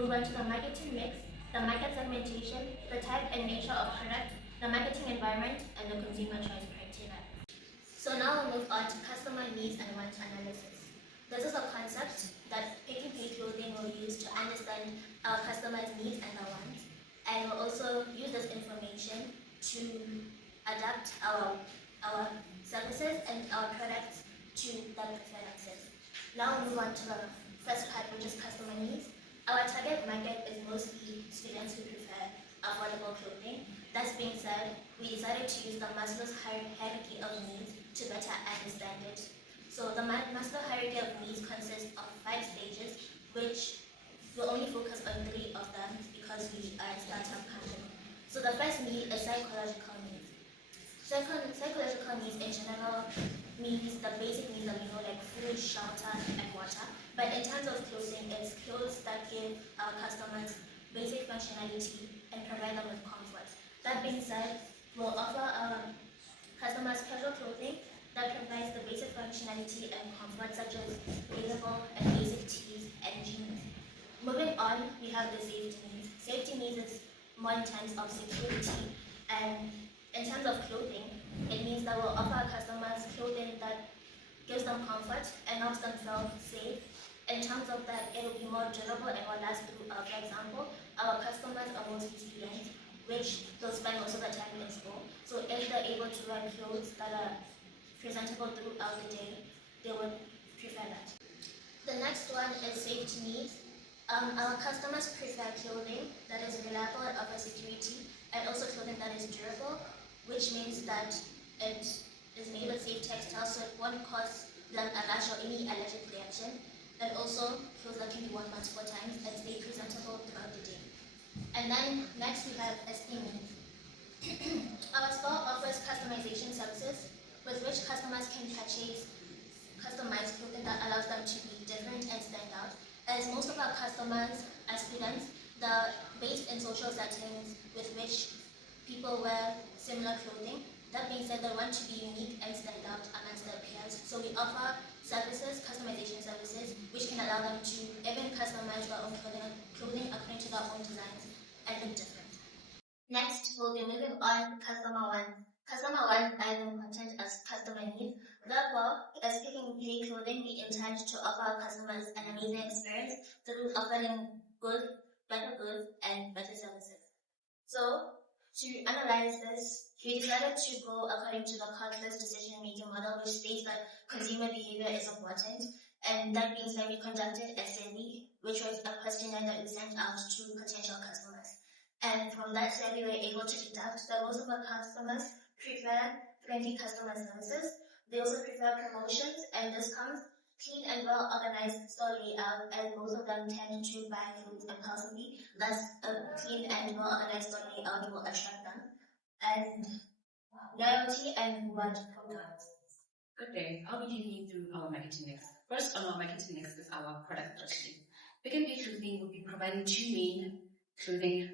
move on to the marketing mix, the market segmentation, the type and nature of product, the marketing environment, and the consumer choice criteria. So now we'll move on to customer needs and wants analysis. This is a concept that Pick n Pay Clothing will use to understand our customers' needs and their wants, and we'll also use this information to adapt our services and our products to their preferred access. Now we'll move on to the first part, which is customer needs. Our target market is mostly students who prefer affordable clothing. That being said, we decided to use the Maslow's hierarchy of needs to better understand it. So the Maslow hierarchy of needs consists of 5 stages, which we'll only focus on 3 of them because we are a startup company. So the first need is psychological needs. Psychological needs in general means the basic needs of, like food, shelter, and water. But in terms of clothing, it's clothes that give our customers basic functionality and provide them with comfort. That being said, we'll offer our customers casual clothing that provides the basic functionality and comfort, such as breathable and basic tees and jeans. Moving on, we have the safety needs. Safety needs is more in terms of security, and in terms of clothing, it means that we'll offer our customers clothing that gives them comfort and helps them feel safe. In terms of that, it will be more durable and will last throughout. For example, our customers are mostly students, which they'll spend most of the time in school. So if they're able to wear clothes that are presentable throughout the day, they would prefer that. The next one is safety needs. Our customers prefer clothing that is reliable and offers security, and also clothing that is durable, which means that it is made with safe textiles, so it won't cause them a rash or any allergic reaction, and also clothes that can be worn multiple times and stay presentable throughout the day. And then next we have esteem needs. Our store offers customization services with which customers can purchase customized clothing that allows them to be different and stand out. As most of our customers are students, they're based in social settings with which people wear similar clothing. That being said, they want to be unique and stand out amongst their peers. So we offer services, customization services, which can allow them to even customize their own clothing according to their own designs and look different. Next, we'll be moving on to customer wants. Customer wants are as important as customer needs. Therefore, as Pick n Pay Clothing, we intend to offer our customers an amazing experience through offering better goods, and better services. So, to analyze this, we decided to go according to the countless decision-making model, which states that consumer behavior is important. And that being said, we conducted a survey, which was a questionnaire that we sent out to potential customers. And from that survey, we were able to deduct that most of our customers prefer friendly customer services. They also prefer promotions and discounts, clean and well-organized store layout, and most of them tend to buy clothes impulsively. Thus, a clean and well-organized store layout will attract them. And loyalty and word programs. Good day. I'll be taking you through our marketing mix. First on our marketing mix is our product strategy. Pick n Pay Clothing will be providing 2 main clothing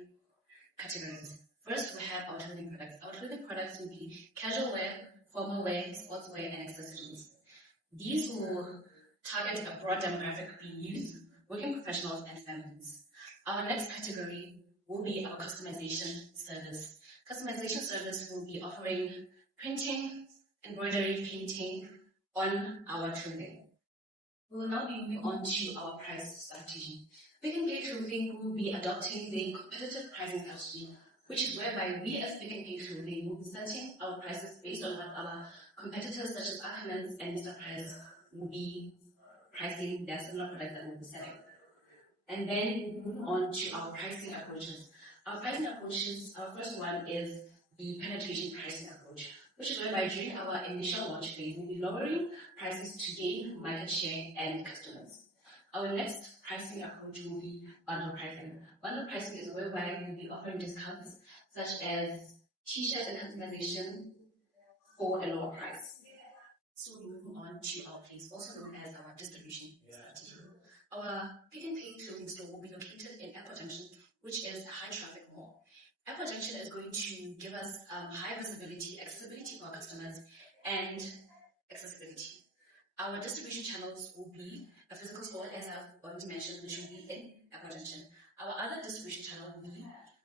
categories. First, we have our clothing products. Our clothing products will be casual wear, formal wear, sportswear, and accessories. These will target a broad demographic, being youth, working professionals, and families. Our next category will be our customization service. Customization service will be offering printing, embroidery, painting on our clothing. We will now be moving on to our price strategy. Pick n Pay Clothing will be adopting the competitive pricing strategy, which is whereby we as Pick n Pay Clothing will be setting our prices based on what our competitors such as Ackermans and Mr. Price will be pricing their similar products that we'll be selling. And then move on to our pricing approaches. Our pricing approaches, our first one is the penetration pricing approach, which is whereby during our initial launch phase, we'll be lowering prices to gain market share and customers. Our next pricing approach will be bundle pricing. Bundle pricing is whereby we'll be offering discounts such as t-shirts and customization for a lower price. So we're moving on to our place, also known as our distribution strategy. Our Pick n Pay Clothing store will be located in Airport Junction, which is a high traffic mall. Airport Junction is going to give us high visibility, accessibility for our customers, and accessibility. Our distribution channels will be a physical store, as I've already mentioned, which will be in Airport Junction. Our other distribution channel will be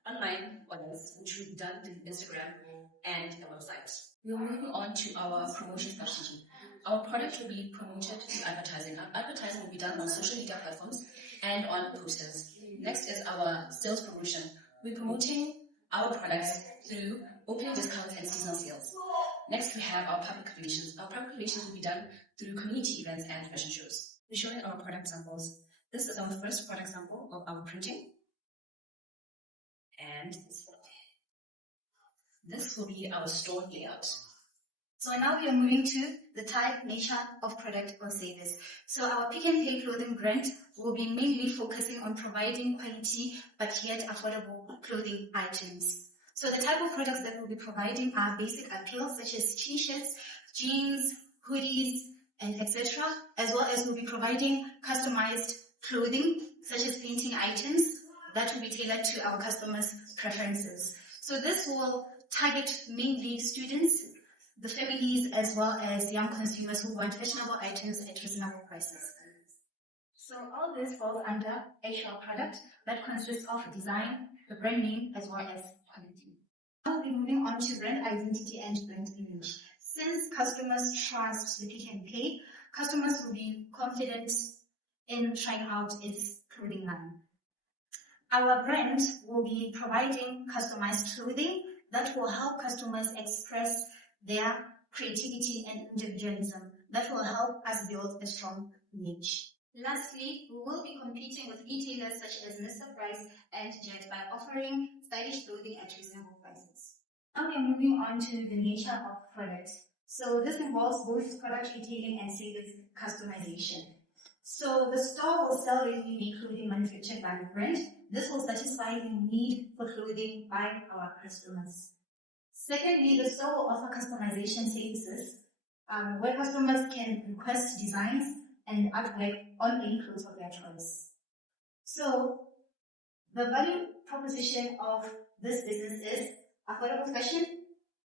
online orders, which will be done through Instagram and a website. We are moving on to our promotion strategy. Our product will be promoted through advertising. Our advertising will be done on social media platforms and on posters. Next is our sales promotion. We're promoting our products through opening discounts and seasonal sales. Next, we have our public relations. Our public relations will be done through community events and fashion shows. We're showing our product samples. This is our first product sample of our printing. And this will be our store layout. So now we are moving to the type, nature of product or service. So our Pick n Pay clothing brand will be mainly focusing on providing quality but yet affordable clothing items. So the type of products that we'll be providing are basic apparel such as t-shirts, jeans, hoodies, and etc. As well as we'll be providing customized clothing such as painting items that will be tailored to our customers' preferences. So this will target mainly students, the families, as well as young consumers who want fashionable items at reasonable prices. So all this falls under HR product that consists of design, the brand name, as well as quality. Now we'll be moving on to brand identity and brand image. Since customers trust the Pick n Pay, customers will be confident in trying out its clothing line. Our brand will be providing customized clothing that will help customers express their creativity and individualism. That will help us build a strong niche. Lastly, we will be competing with retailers such as Mr. Price and Jet by offering stylish clothing at reasonable prices. Now we are moving on to the nature of products. So this involves both product retailing and service customization. So the store will sell ready-made clothing manufactured by the brand. This will satisfy the need for clothing by our customers. Secondly, the store will offer customization services where customers can request designs and artwork on any clothes of their choice. So the value proposition of this business is affordable fashion,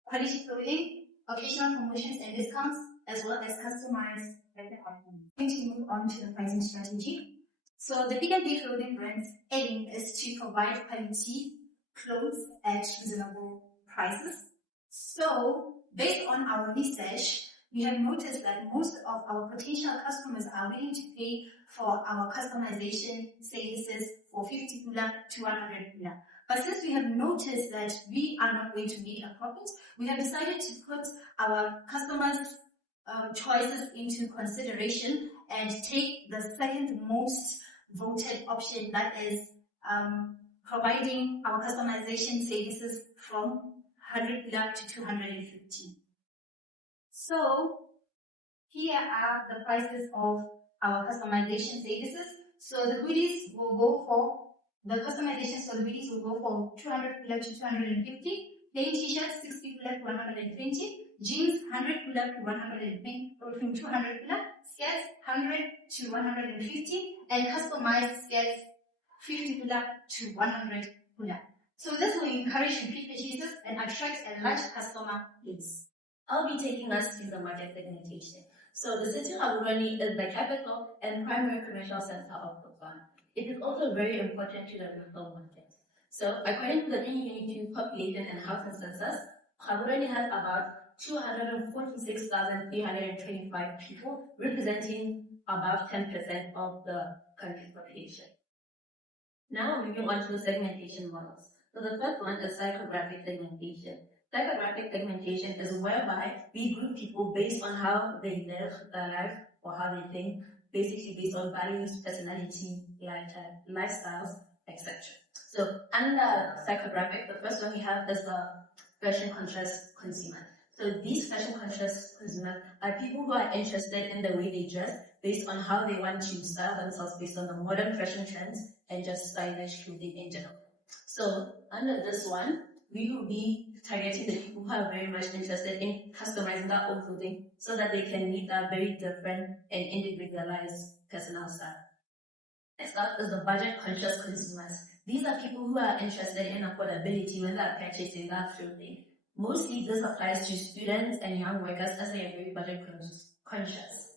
quality clothing, occasional promotions and discounts, as well as customized branded items. I'm going to move on to the pricing strategy. So the Pick n Pay clothing brand's aim is to provide quality clothes at reasonable prices. So based on our research, we have noticed that most of our potential customers are willing to pay for our customization services for 50 kula to 100 kula. But since we have noticed that we are not going to make a profit, we have decided to put our customers' choices into consideration and take the second most voted option, that is providing our customization services from 100 kula to 250. So here are the prices of our customization services. So the hoodies will go for, the customizations for the hoodies will go from 200 kula to 250, plain t-shirts 60 kula to 120, jeans 100 kula to 120, between 200 kula, skirts 100 to 150, and customized skirts 50 kula to 100 kula. So this will encourage repeat purchases and attract a large customer base. I'll be taking us to the market segmentation. So the city of Gaborone is the capital and primary commercial center of Botswana. It is also very important to the rural market. So according to the 2022 population and housing census, Gaborone has about 246,325 people, representing about 10% of the country's population. Now moving on to the segmentation models. So the first one is psychographic segmentation. Psychographic segmentation is whereby we group people based on how they live their life or how they think, basically based on values, personality, lifestyles, etc. So under psychographic, the first one we have is the fashion conscious consumer. So these fashion conscious consumers are people who are interested in the way they dress based on how they want to style themselves based on the modern fashion trends and just stylish clothing in general. So under this one, we will be targeting the people who are very much interested in customizing their own clothing so that they can meet that very different and individualized personal style. Next up is the budget conscious consumers. These are people who are interested in affordability when they're purchasing their clothing. Mostly this applies to students and young workers as they are very budget conscious.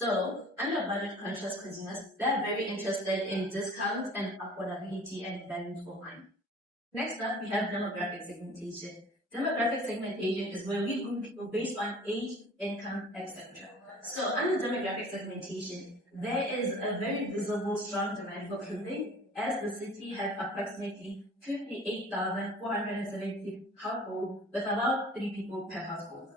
So, under budget-conscious consumers, they're very interested in discounts and affordability and value for money. Next up, we have demographic segmentation. Demographic segmentation is where we group people based on age, income, etc. So, under demographic segmentation, there is a very visible, strong demand for clothing, as the city has approximately 58,470 households with about 3 people per household.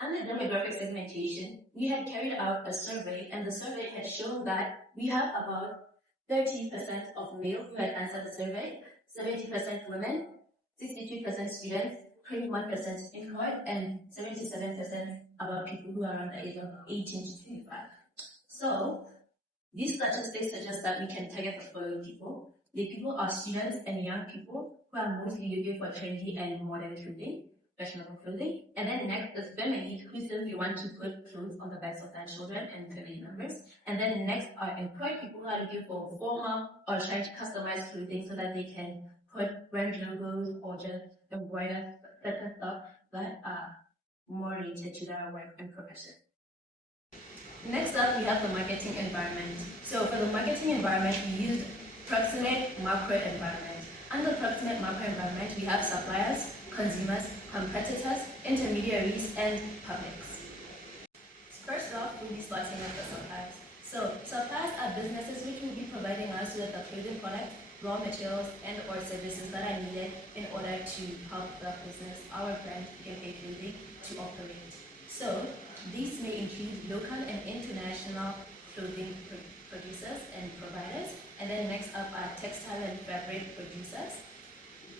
Under demographic segmentation, we had carried out a survey, and the survey had shown that we have about 30% of males who had answered the survey, 70% women, 62% students, 21% employed, and 77% about people who are around the age of 18 to 25. So, these statistics suggest that we can target the following people. The people are students and young people who are mostly looking for trendy and modern clothing, fashionable clothing. And then next is families who simply want to put clothes on the backs of their children and family members. And then next are employed people who are looking for formal or trying to customize clothing so that they can put brand logos or just embroider certain stuff that are more related to their work and profession. Next up, we have the marketing environment. So for the marketing environment, we use proximate macro environment. Under proximate macro environment, we have suppliers, consumers, competitors, intermediaries, and publics. First off, we'll be starting with the suppliers. So suppliers are businesses which will be providing us with the clothing product, raw materials, and or services that are needed in order to help the business, our brand, Pick n Pay Clothing, to operate. So these may include local and international clothing producers and providers. And then next up are textile and fabric producers.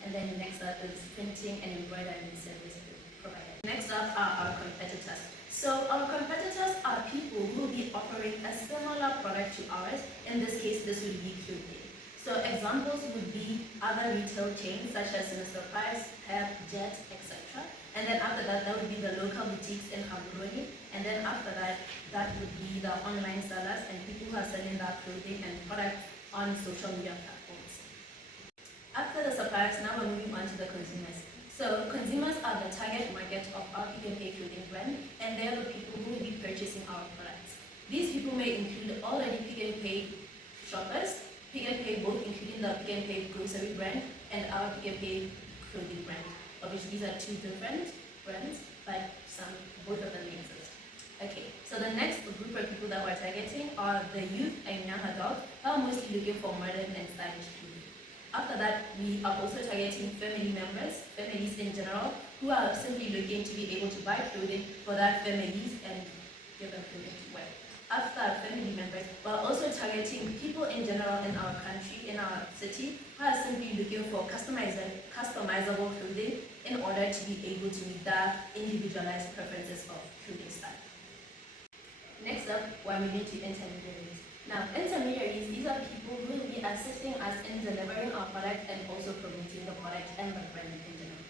And then next up is printing and embroidery service providers. Next up are our competitors. So our competitors are people who will be offering a similar product to ours. In this case, this would be clothing. So examples would be other retail chains such as Mr. Price, Pep, Jet, etc. And then after that, that would be the local boutiques in Hamburg. And then after that, that would be the online sellers and people who are selling their clothing and products on social media platforms. After the suppliers, now we're moving on to the consumers. So consumers are the target market of our Pick n Pay clothing brand, and they are the people who will be purchasing our products. These people may include already Pick n Pay shoppers, Pick n Pay both including the Pick n Pay grocery brand and our Pick n Pay clothing brand. Obviously, these are two different brands, but both of them exist. Okay, so the next group of people that we're targeting are the youth and young adults who are mostly looking for modern and stylish clothing. After that, we are also targeting family members, families in general, who are simply looking to be able to buy clothing for their families and give them clothing to wear. After our family members, we're also targeting people in general in our country, in our city, who are simply looking for customizable clothing in order to be able to meet their individualized preferences of clothing style. Next up, we're moving to intermediaries. Now, intermediaries, these are people who will be assisting us in delivering our product and also promoting the product and the brand in general.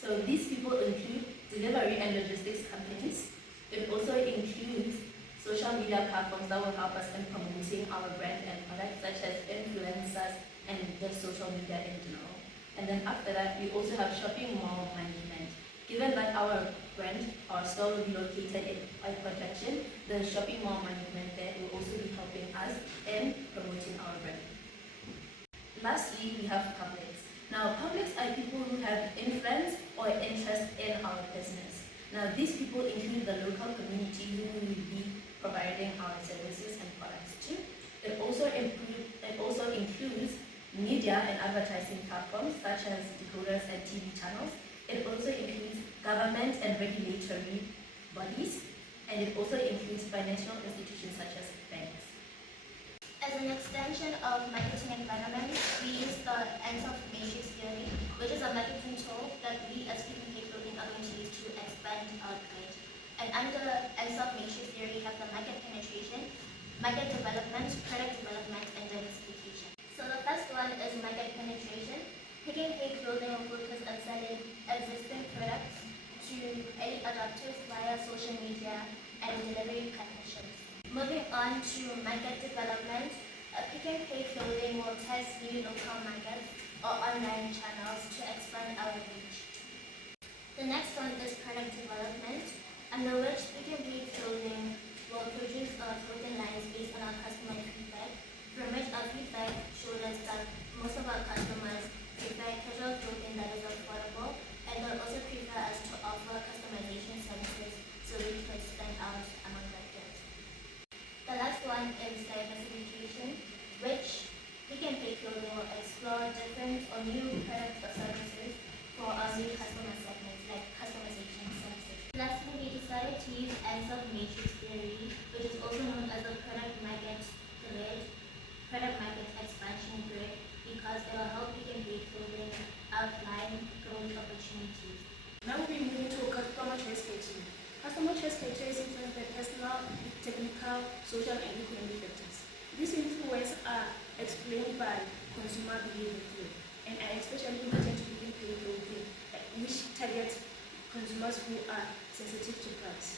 So these people include delivery and logistics companies. It also includes social media platforms that will help us in promoting our brand and products, such as influencers and just social media in general. And then after that, we also have shopping mall management. Given that our brand, our store will be located in protection, the shopping mall management there will also be helping us in promoting our brand. Lastly, we have publics. Now, publics are people who have influence or interest in our business. Now, these people include the local community who will be providing our services and products to. It also includes media and advertising platforms such as decoders and TV channels. It also includes government and regulatory bodies, and it also includes financial institutions such as banks. As an extension of marketing environment, we use the ENSOF matrix theory, which is a marketing tool that we as Pick n Pay Clothing are going to use to expand our brand. And under ENSOF matrix theory, we have the market penetration, market development, product development, and diversification. So the first one is market penetration. Pick n Pay Clothing will focus on selling existing products to early adopters via social media and delivery partnerships. Moving on to market development, Pick n Pay Clothing will test new local markets or online channels to expand our reach. The next one is product development, under which Pick n Pay Clothing will use Ansel matrix theory, which is also known as the product market expansion grid, because it will help Pick n Pay Clothing outline growth opportunities. Now we're moving to customer choice criteria. Customer choice criteria is influenced by personal, technical, social, and economic factors. These influences are explained by consumer behavior theory and are especially important to Pick n Pay Clothing, which target consumers who are sensitive to price.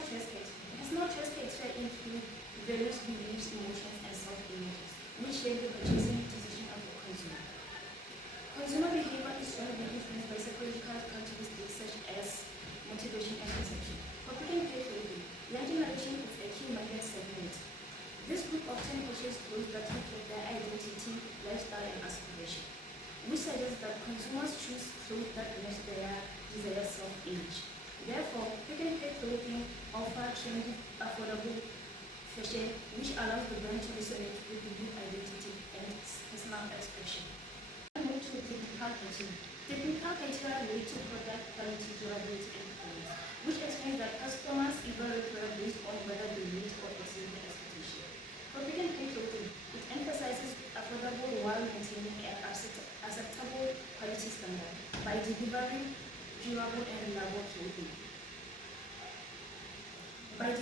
Personal choice criteria include values, beliefs, emotions, and self-images, which shape the purchasing decision of the consumer. Consumer behavior is strongly influenced by psychological characteristics such as motivation and perception. For Pick n Pay Clothing, young generation is a key market segment. This group often purchases clothes that reflect their identity, lifestyle, and aspiration, which suggests that consumers choose clothes that match their desired self-image. Therefore, Pick n Pay Clothing offers trendy, affordable fashion, which allows the brand to resonate with the group identity and personal expression. Move to technical criteria. Technical criteria relate to product quality, durability, and performance, which explains that customers evaluate product based on whether they meet or exceed their expectation. For Pick n Pay Clothing, it emphasizes affordable while maintaining an acceptable quality standard by delivering durable and reliable clothing. The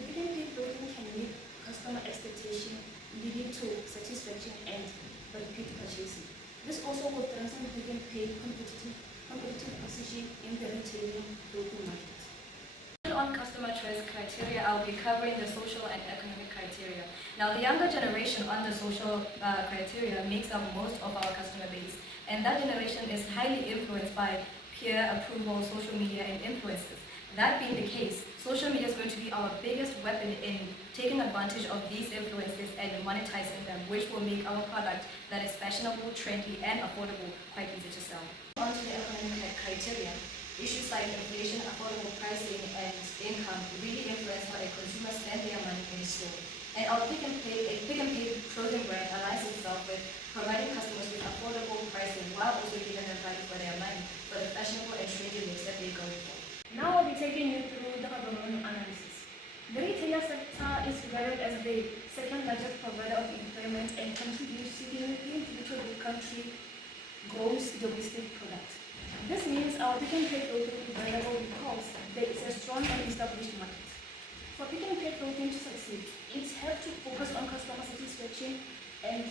Pick n Pay Clothing can meet customer expectation, leading to satisfaction and repeat purchasing. This also will strengthen Pick n Pay competitive position in the retailing clothing market. On customer choice criteria, I'll be covering the social and economic criteria. Now, the younger generation on the social criteria makes up most of our customer base, and that generation is highly influenced by peer approval, social media, and influencers. That being the case, social media is going to be our biggest weapon in taking advantage of these influences and monetizing them, which will make our product that is fashionable, trendy, and affordable quite easy to sell. On to the economic criteria. Issues like inflation, affordable pricing, and income really influence how a consumer spend their money in the store. And our Pick n Pay clothing brand aligns itself with providing customers with affordable pricing while also giving them value for their money for the fashionable and trendy looks that they're going for. Now I'll be taking you through the Gaborone analysis. The retailer sector is regarded as the second largest provider of employment and contributes significantly to the country's gross domestic product. This means our Pick n Pay Clothing is viable because there is a strong and established market. For Pick n Pay Clothing to succeed, it has to focus on customer satisfaction and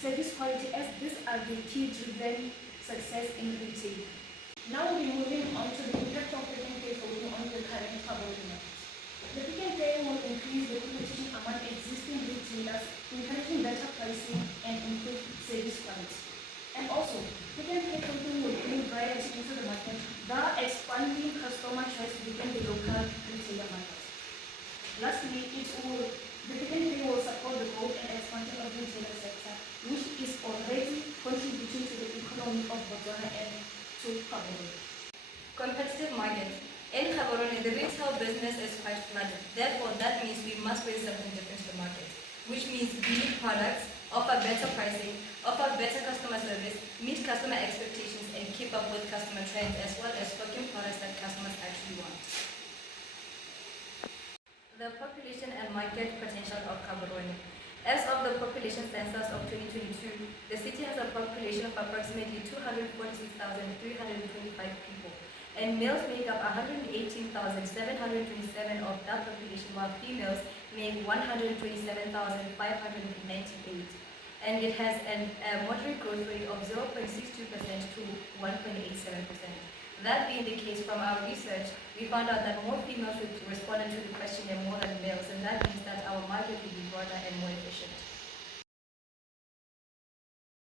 service quality, as these are the key driven success in retail. Now we'll be moving on to the impact of Pick n Pay Clothing on the current clothing market. The Pick n Pay will increase the competition among existing retailers, encouraging better pricing and improved service quality. And also, Pick n Pay Clothing will bring variety into the market, thus expanding customer choice within the local retailer market. Lastly, the Pick n Pay will support the growth and expansion of the retailer sector, which is already contributing to the economy of Botswana and to Gaborone. Competitive market. In Gaborone, the retail business is quite flooded. Therefore, that means we must bring something different to the market, which means unique products, offer better pricing, offer better customer service, meet customer expectations, and keep up with customer trends, as well as stocking products that customers actually want. The population and market potential of Gaborone. As of the population census of 2022, the city has a population of approximately 246,325 people, and males make up 118,727 of that population, while females make 127,598. And it has a moderate growth rate of 0.62% to 1.87%. That being the case, from our research, we found out that more females responded to the questionnaire more than males, and that means that our market will be broader and more efficient.